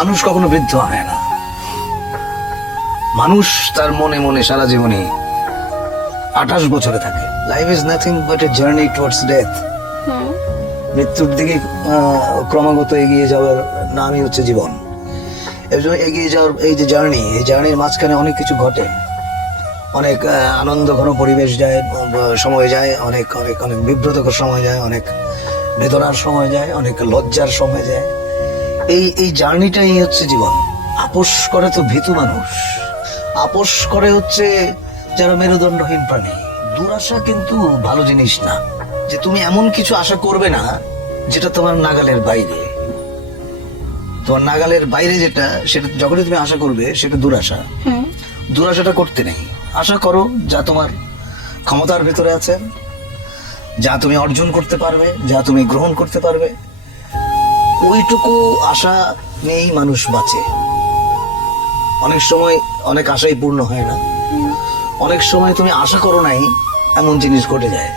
মানুষ কখনো বৃদ্ধ হয় না। মানুষ তার মনে মনে সারা জীবনে 28 বছরে থাকে। Life is nothing but a journey towards death. মৃত্যুর দিকে ক্রমাগত এগিয়ে যাওয়ার নামই হচ্ছে জীবন। এর জন্য এগিয়ে যাওয়ার এই যে জার্নি, এই জার্নির মাঝখানে অনেক কিছু ঘটে, অনেক আনন্দ ঘন পরিবেশ যায়, সময় যায়, অনেক অনেক অনেক বিব্রতকর সময় যায়, অনেক বেদনার সময় যায়, অনেক লজ্জার সময় যায়। এই জার্নিটাই হচ্ছে জীবন। আপোষ করে তো ভীতু মানুষ, আপোষ করে হচ্ছে যারা মেরুদণ্ডহীন প্রাণী। দুরাশা কিন্তু ভালো জিনিস না, যে তুমি এমন কিছু আশা করবে না যেটা তোমার নাগালের বাইরে। তোমার নাগালের বাইরে যেটা, সেটা যখনই তুমি আশা করবে সেটা দুরাশা। দুরাশাটা করতে নেই। আশা করো যা তোমার ক্ষমতার ভিতরে আছে, যা তুমি অর্জন করতে পারবে, যা তুমি গ্রহণ করতে পারবে, ওইটুকু আশা নেই মানুষ বাঁচে। অনেক সময় অনেক আশাই পূর্ণ হয় না, অনেক সময় তুমি আশা করো নাই এমন জিনিস ঘটে যায়।